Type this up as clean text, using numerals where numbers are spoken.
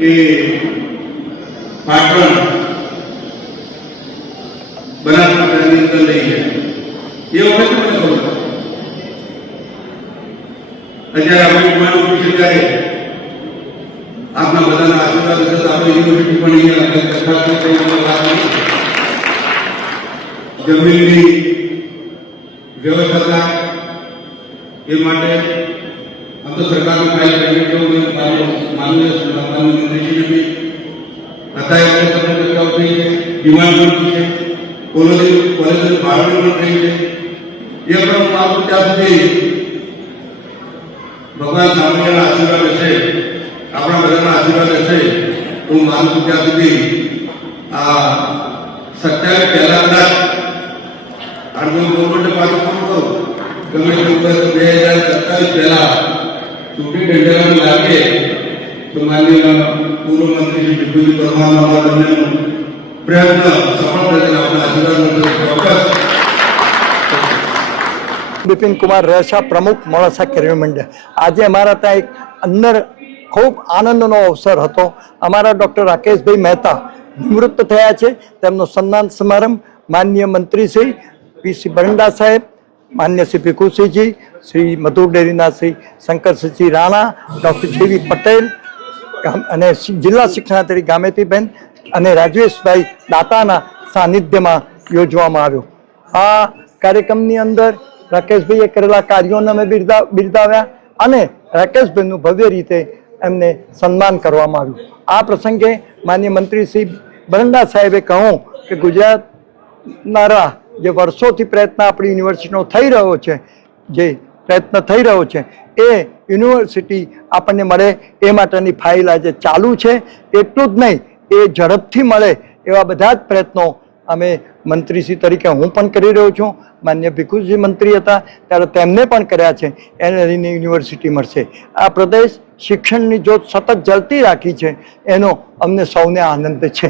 એ પાટણ બનાસકાંઠાની અંદર લઈ ગયા એ વખતે મને ખબર અત્યારે આપણે વિમાનો પૂછે ત્યારે આપના બધાના આશીર્વાદ હશે તો આપણે યુનિવર્સિટી પણ અહીંયા જમીનની વ્યવસ્થા એ માટે આમ તો સરકારનું ફાઇલ કરી માનનીય મંત્રીશ્રીને બી અત્યારે ચર્ચાઓ થઈ છે, ડિમાન્ડ પણ થઈ છે, કોલેજનું ભાડું પણ થઈ છે. એ પણ હું આપું ત્યાં સુધી ભગવાન સ્વામિનારાયણના આશીર્વાદ હશે, આપણા બધાના આશીર્વાદ હશે તો હું માનું છું ત્યાં સુધી આ 27 પહેલા કદાચ ગવર્મેન્ટે પાછું ફોન કરું ગમે તે 2027 પહેલા ચૂંટણી ઢંઢેરામાં લાગે તો માનનીય પૂર્વ મંત્રી શ્રી ભીખુજી પરમારના અમારા બંનેનો પ્રયત્ન સફળ થશે, આપણા આશીર્વાદ મળશે ચોક્કસ. બિપિન કુમાર રેસા, પ્રમુખ મોડાસા કેળવણી મંડળ. આજે અમારા ત્યાં એક અંદર ખૂબ આનંદનો અવસર હતો. અમારા ડૉક્ટર રાકેશભાઈ મહેતા નિવૃત્ત થયા છે, તેમનો સન્માન સમારંભ માનનીય મંત્રી શ્રી પીસી બરંડા સાહેબ, માન્ય શ્રી ભીખુસિંહજી, શ્રી મધુર ડેરીના શ્રી શંકરસિંહજી રાણા, ડૉક્ટર જેવી પટેલ અને જિલ્લા શિક્ષણાધિકારી ગામેતીબેન અને રાજેશભાઈ દાતાના સાનિધ્યમાં યોજવામાં આવ્યો. આ કાર્યક્રમની અંદર રાકેશભાઈએ કરેલા કાર્યોને અમે બિરદાવ્યા અને રાકેશભાઈનું ભવ્ય રીતે એમને સન્માન કરવામાં આવ્યું. આ પ્રસંગે માન્ય મંત્રી શ્રી બરંડા સાહેબે કહ્યું કે ગુજરાતના જે વર્ષોથી પ્રયત્ન આપણી યુનિવર્સિટીનો થઈ રહ્યો છે, જે પ્રયત્ન થઈ રહ્યો છે એ યુનિવર્સિટી આપણને મળે એ માટેની ફાઇલ આજે ચાલુ છે. એટલું જ નહીં, એ ઝડપથી મળે એવા બધા જ પ્રયત્નો અમે મંત્રીશ્રી તરીકે હું પણ કરી રહ્યો છું. માન્ય ભીખુજી મંત્રી હતા ત્યારે તેમને પણ કર્યા છે. એને લઈને યુનિવર્સિટી મળશે. આ પ્રદેશ શિક્ષણની જ્યોત સતત જલતી રાખી છે, એનો અમને સૌને આનંદ છે.